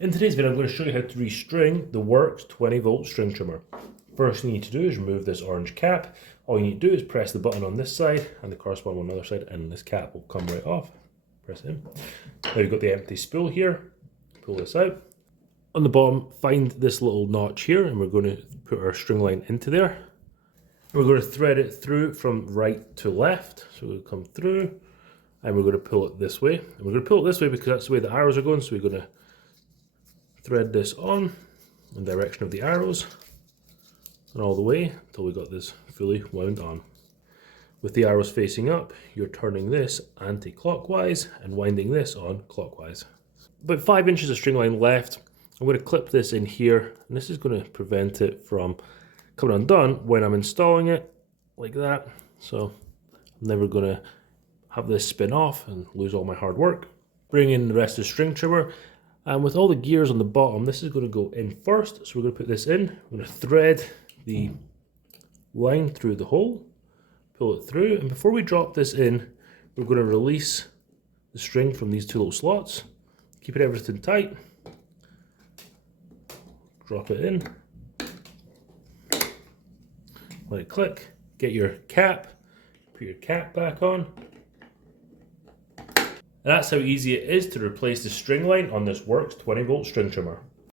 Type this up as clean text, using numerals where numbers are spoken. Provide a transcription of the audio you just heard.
In today's video, I'm going to show you how to restring the Worx 20-volt string trimmer. First thing you need to do is remove this orange cap. All you need to do is press the button on this side and the corresponding one on the other side, and this cap will come right off. Press it in. Now you've got the empty spool here. Pull this out. On the bottom, find this little notch here, and we're going to put our string line into there. We're going to thread it through from right to left. So we'll come through, and we're going to pull it this way. And we're going to pull it this way because that's the way the arrows are going, so we're going to thread this on in the direction of the arrows and all the way until we got this fully wound on. With the arrows facing up, you're turning this anti-clockwise and winding this on clockwise. About 5 inches of string line left. I'm going to clip this in here, and this is going to prevent it from coming undone when I'm installing it like that. So I'm never going to have this spin off and lose all my hard work. Bring in the rest of the string trimmer. And with all the gears on the bottom, this is going to go in first. So we're going to put this in. We're going to thread the line through the hole, pull it through. And before we drop this in, we're going to release the string from these two little slots. Keep everything tight. Drop it in. Let it click. Get your cap. Put your cap back on. And that's how easy it is to replace the string line on this Worx 20-volt string trimmer.